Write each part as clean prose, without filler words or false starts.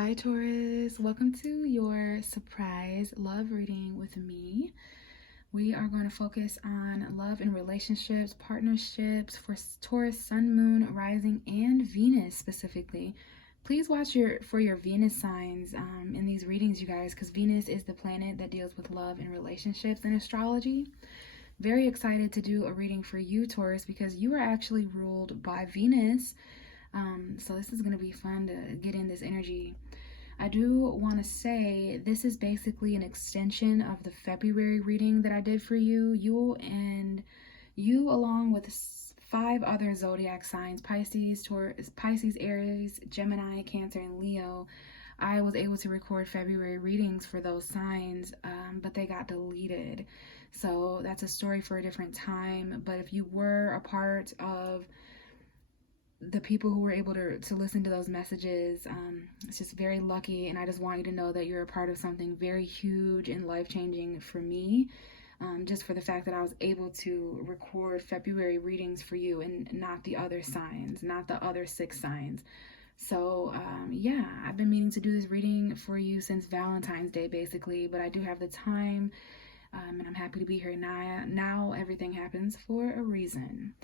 Hi Taurus, welcome to your surprise love reading with me. We are going to focus on love and relationships, partnerships for Taurus, Sun, Moon, Rising, and Venus specifically. Please watch for your Venus signs in these readings, you guys, because Venus is the planet that deals with love and relationships in astrology. Very excited to do a reading for you, Taurus, because you are actually ruled by Venus. So this is going to be fun to get in this energy. I do want to say this is basically an extension of the February reading that I did for you. You along with 5 other zodiac signs, Pisces, Taurus, Pisces, Aries, Gemini, Cancer, and Leo. I was able to record February readings for those signs, but they got deleted. So that's a story for a different time. But if you were a part of the people who were able to listen to those messages, it's just very lucky, and I just want you to know that you're a part of something very huge and life-changing for me, just for the fact that I was able to record February readings for you and not the other signs, not the other 6 signs. So yeah, I've been meaning to do this reading for you since Valentine's Day basically, but I do have the time, and I'm happy to be here now. Everything happens for a reason.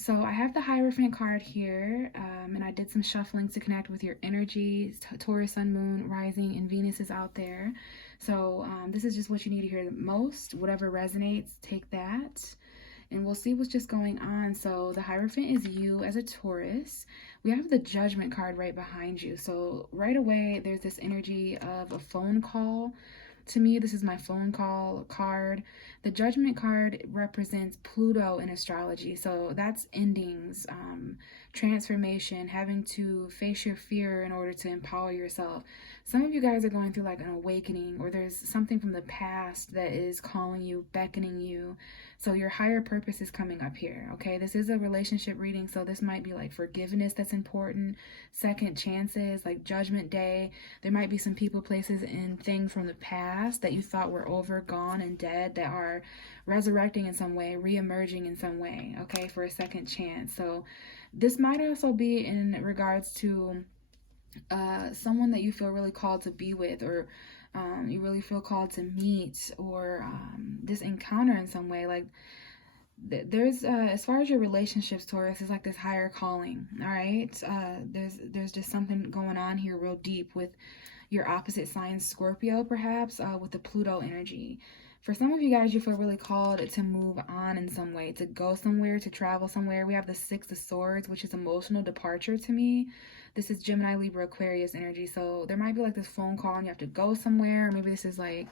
So I have the Hierophant card here, and I did some shuffling to connect with your energy. Taurus, Sun, Moon, Rising, and Venus is out there. So this is just what you need to hear the most. Whatever resonates, take that. And we'll see what's just going on. So the Hierophant is you as a Taurus. We have the Judgment card right behind you. So right away, there's this energy of a phone call. To me, this is my phone call card. The Judgment card represents Pluto in astrology. So that's endings, transformation, having to face your fear in order to empower yourself. Some of you guys are going through like an awakening, or there's something from the past that is calling you, beckoning you. So your higher purpose is coming up here, okay? This is a relationship reading, so this might be like forgiveness that's important, second chances, like Judgment Day. There might be some people, places, and things from the past that you thought were over, gone, and dead that are resurrecting in some way, re-emerging in some way, okay, for a second chance. So this might also be in regards to someone that you feel really called to be with, or you really feel called to meet, or this encounter in some way. Like there's as far as your relationships, Taurus, is like this higher calling. All right, there's just something going on here real deep with your opposite sign, Scorpio, perhaps, with the Pluto energy. For some of you guys, you feel really called to move on in some way, to go somewhere, to travel somewhere. We have the 6 of Swords, which is emotional departure to me. This is Gemini, Libra, Aquarius energy. So there might be like this phone call and you have to go somewhere. Maybe this is like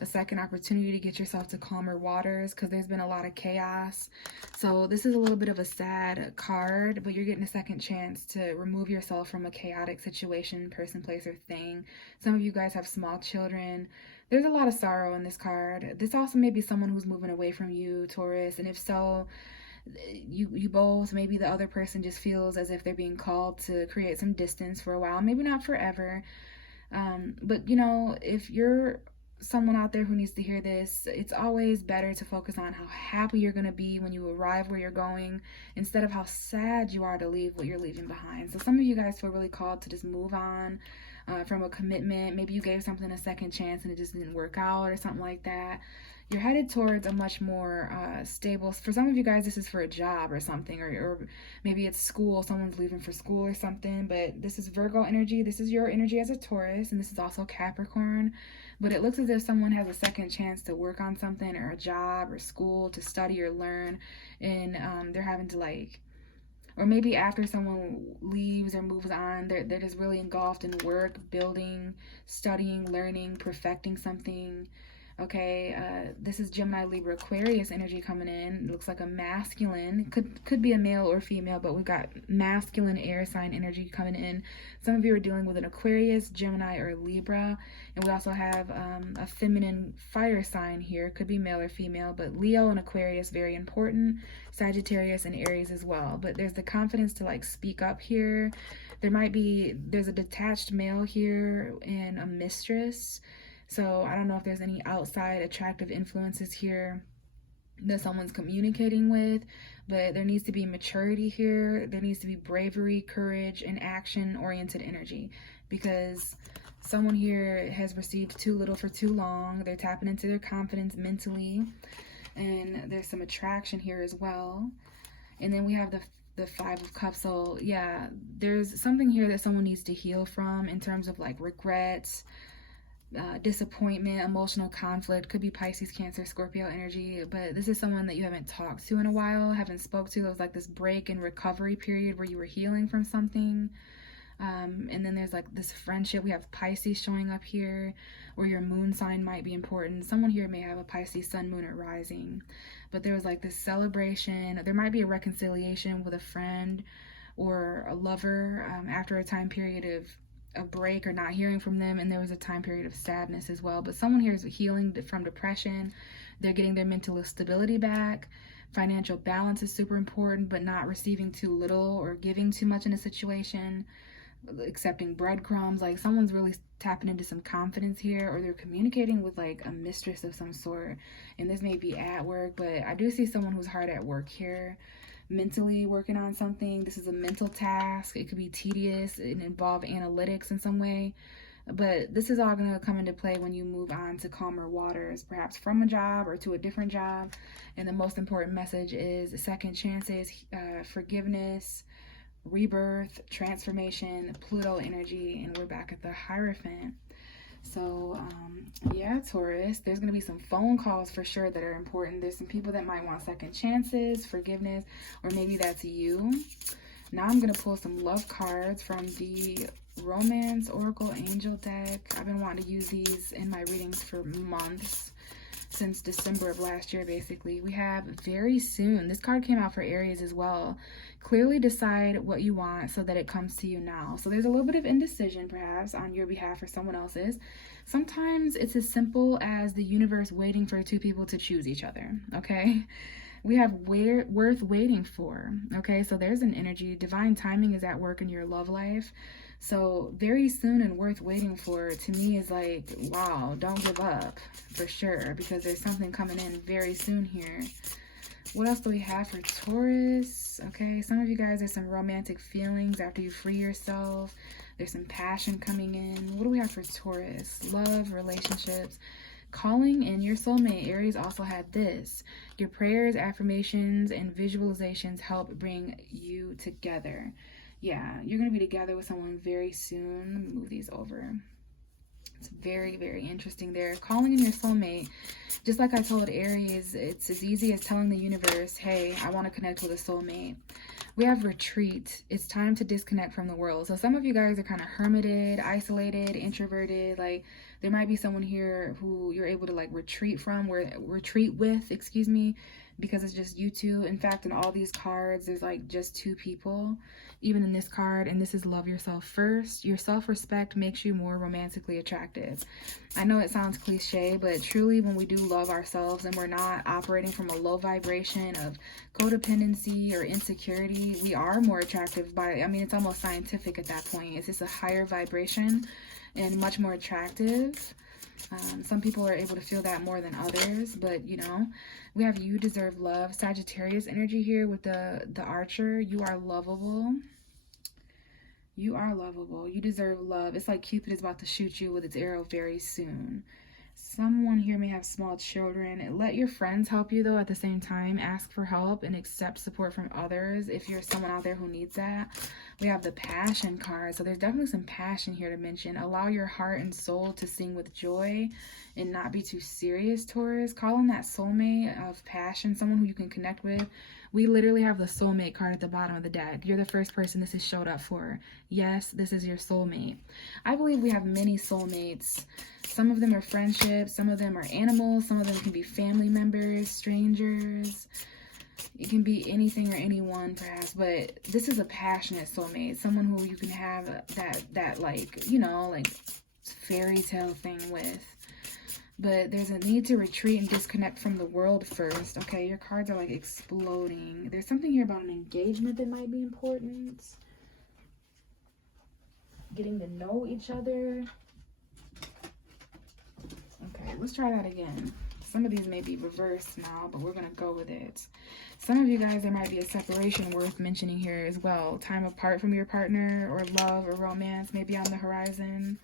a second opportunity to get yourself to calmer waters, because there's been a lot of chaos. So this is a little bit of a sad card, but you're getting a second chance to remove yourself from a chaotic situation, person, place, or thing. Some of you guys have small children. There's a lot of sorrow in this card. This also may be someone who's moving away from you, Taurus, and if so, you both, maybe the other person just feels as if they're being called to create some distance for a while, maybe not forever, but you know, if you're someone out there who needs to hear this, it's always better to focus on how happy you're going to be when you arrive where you're going, instead of how sad you are to leave what you're leaving behind. So some of you guys feel really called to just move on from a commitment. Maybe you gave something a second chance and it just didn't work out, or something like that. You're headed towards a much more stable, for some of you guys, this is for a job or something, or maybe it's school, someone's leaving for school or something, but this is Virgo energy. This is your energy as a Taurus, and this is also Capricorn, but it looks as if someone has a second chance to work on something, or a job, or school, to study or learn, and they're having to like, or maybe after someone leaves or moves on, they're just really engulfed in work, building, studying, learning, perfecting something. Okay, this is Gemini, Libra, Aquarius energy coming in. It looks like a masculine, could be a male or female, but we've got masculine air sign energy coming in. Some of you are dealing with an Aquarius, Gemini, or Libra, and we also have a feminine fire sign here. Could be male or female, but Leo and Aquarius, very important. Sagittarius and Aries as well. But there's the confidence to like speak up here. There's a detached male here and a mistress. So I don't know if there's any outside attractive influences here. that someone's communicating with, but there needs to be maturity here. There needs to be bravery, courage, and action-oriented energy, because someone here has received too little for too long. They're tapping into their confidence mentally, and there's some attraction here as well. And then we have the Five of Cups. So yeah, there's something here that someone needs to heal from in terms of like regrets, disappointment, emotional conflict. Could be Pisces, Cancer, Scorpio energy, but this is someone that you haven't talked to in a while, haven't spoke to. It was like this break and recovery period where you were healing from something. And then there's like this friendship. We have Pisces showing up here, or your moon sign might be important. Someone here may have a Pisces sun, moon, or rising, but there was like this celebration. There might be a reconciliation with a friend or a lover after a time period of a break or not hearing from them, and there was a time period of sadness as well. But someone here is healing from depression. They're getting their mental stability back. Financial balance is super important, but not receiving too little or giving too much in a situation. Accepting breadcrumbs. Like someone's really tapping into some confidence here, or they're communicating with like a mistress of some sort, and this may be at work, but I do see someone who's hard at work here, mentally working on something. This is a mental task. It could be tedious and involve analytics in some way, but this is all going to come into play when you move on to calmer waters, perhaps from a job or to a different job. And the most important message is second chances, forgiveness, rebirth, transformation, Pluto energy, and we're back at the Hierophant. So yeah, Taurus, there's going to be some phone calls for sure that are important. There's some people that might want second chances, forgiveness, or maybe that's you. Now I'm going to pull some love cards from the Romance Oracle Angel deck. I've been wanting to use these in my readings for months, since December of last year, basically. We have very soon. This card came out for Aries as well. Clearly decide what you want so that it comes to you now. So there's a little bit of indecision, perhaps, on your behalf or someone else's. Sometimes it's as simple as the universe waiting for two people to choose each other, okay? We have worth waiting for, okay? So there's an energy. Divine timing is at work in your love life. So very soon and worth waiting for, to me, is like, wow, don't give up, for sure, because there's something coming in very soon here. What else do we have for Taurus? Okay, some of you guys, there's some romantic feelings after you free yourself. There's some passion coming in. What do we have for Taurus? Love, relationships, calling in your soulmate. Aries also had this. Your prayers, affirmations, and visualizations help bring you together. Yeah, you're going to be together with someone very soon. Let me move these over. It's very, very interesting there. Calling in your soulmate. Just like I told Aries, it's as easy as telling the universe, hey, I want to connect with a soulmate. We have retreat. It's time to disconnect from the world. So some of you guys are kind of hermited, isolated, introverted. Like there might be someone here who you're able to like retreat with, excuse me, because it's just you two. In fact, in all these cards, there's like just two people, even in this card, and this is love yourself first. Your self-respect makes you more romantically attractive. I know it sounds cliche, but truly when we do love ourselves and we're not operating from a low vibration of codependency or insecurity, we are more attractive by, I mean, it's almost scientific at that point. It's just a higher vibration and much more attractive. Some people are able to feel that more than others, but you know, we have you deserve love. Sagittarius energy here with the Archer. You are lovable. You are lovable. You deserve love. It's like Cupid is about to shoot you with its arrow very soon. Someone here may have small children. Let your friends help you though at the same time. Ask for help and accept support from others if you're someone out there who needs that. We have the Passion card. So there's definitely some passion here to mention. Allow your heart and soul to sing with joy and not be too serious, Taurus. Call on that soulmate of passion, someone who you can connect with. We literally have the soulmate card at the bottom of the deck. You're the first person this has showed up for. Yes, this is your soulmate. I believe we have many soulmates. Some of them are friendships, some of them are animals, some of them can be family members, strangers. It can be anything or anyone perhaps, but this is a passionate soulmate, someone who you can have that like, you know, like fairy tale thing with. But there's a need to retreat and disconnect from the world first. Okay, your cards are like exploding. There's something here about an engagement that might be important. Getting to know each other. Okay, let's try that again. Some of these may be reversed now, but we're going to go with it. Some of you guys, there might be a separation worth mentioning here as well. Time apart from your partner, or love or romance maybe on the horizon.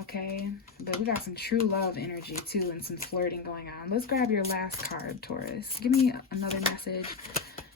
Okay, but we got some true love energy too, and some flirting going on. Let's grab your last card, Taurus. Give me another message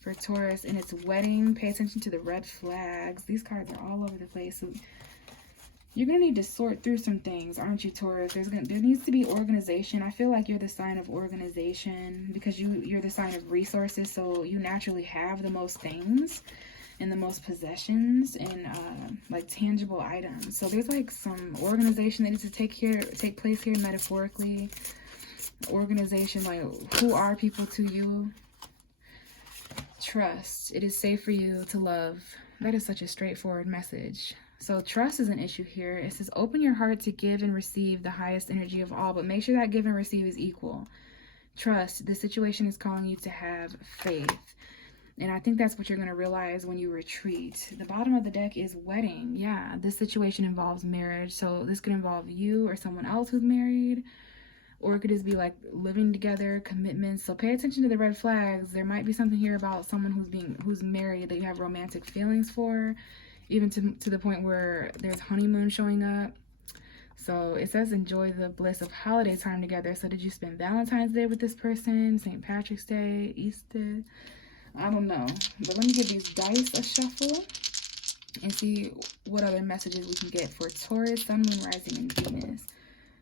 for Taurus in its wedding. Pay attention to the red flags. These cards are all over the place. So you're going to need to sort through some things, aren't you, Taurus? There needs to be organization. I feel like you're the sign of organization because you're the sign of resources. So you naturally have the most things and the most possessions and like tangible items. So there's like some organization that needs to take place here metaphorically. Organization, like who are people to you? Trust. It is safe for you to love. That is such a straightforward message. So trust is an issue here. It says open your heart to give and receive the highest energy of all, but make sure that give and receive is equal. Trust. The situation is calling you to have faith. And I think that's what you're going to realize when you retreat. The bottom of the deck is wedding. Yeah, this situation involves marriage. So this could involve you or someone else who's married. Or it could just be like living together, commitments. So pay attention to the red flags. There might be something here about someone who's married that you have romantic feelings for. Even to the point where there's honeymoon showing up. So it says enjoy the bliss of holiday time together. So did you spend Valentine's Day with this person? St. Patrick's Day? Easter? I don't know. But let me give these dice a shuffle and see what other messages we can get for Taurus, Sun, Moon, Rising, and Venus.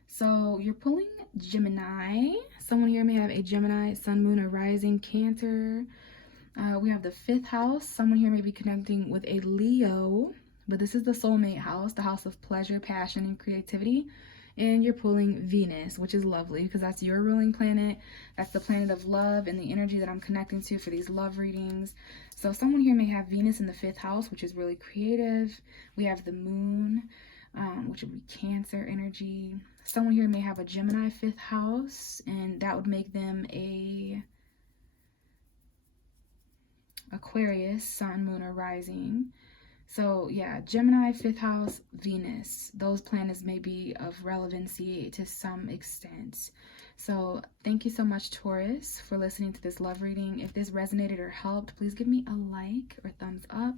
So you're pulling Gemini. Someone here may have a Gemini, Sun, Moon, or Rising, Cancer. We have the 5th house. Someone here may be connecting with a Leo, but this is the soulmate house, the house of pleasure, passion, and creativity. And you're pulling Venus, which is lovely because that's your ruling planet. That's the planet of love and the energy that I'm connecting to for these love readings. So someone here may have Venus in the 5th house, which is really creative. We have the moon, which would be Cancer energy. Someone here may have a Gemini 5th house, and that would make them a Aquarius, Sun, Moon, or Rising. So yeah, Gemini, 5th house, Venus. Those planets may be of relevancy to some extent. So thank you so much, Taurus, for listening to this love reading. If this resonated or helped, please give me a like or thumbs up.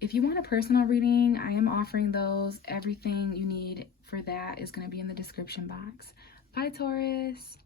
If you want a personal reading, I am offering those. Everything you need for that is going to be in the description box. Bye, Taurus.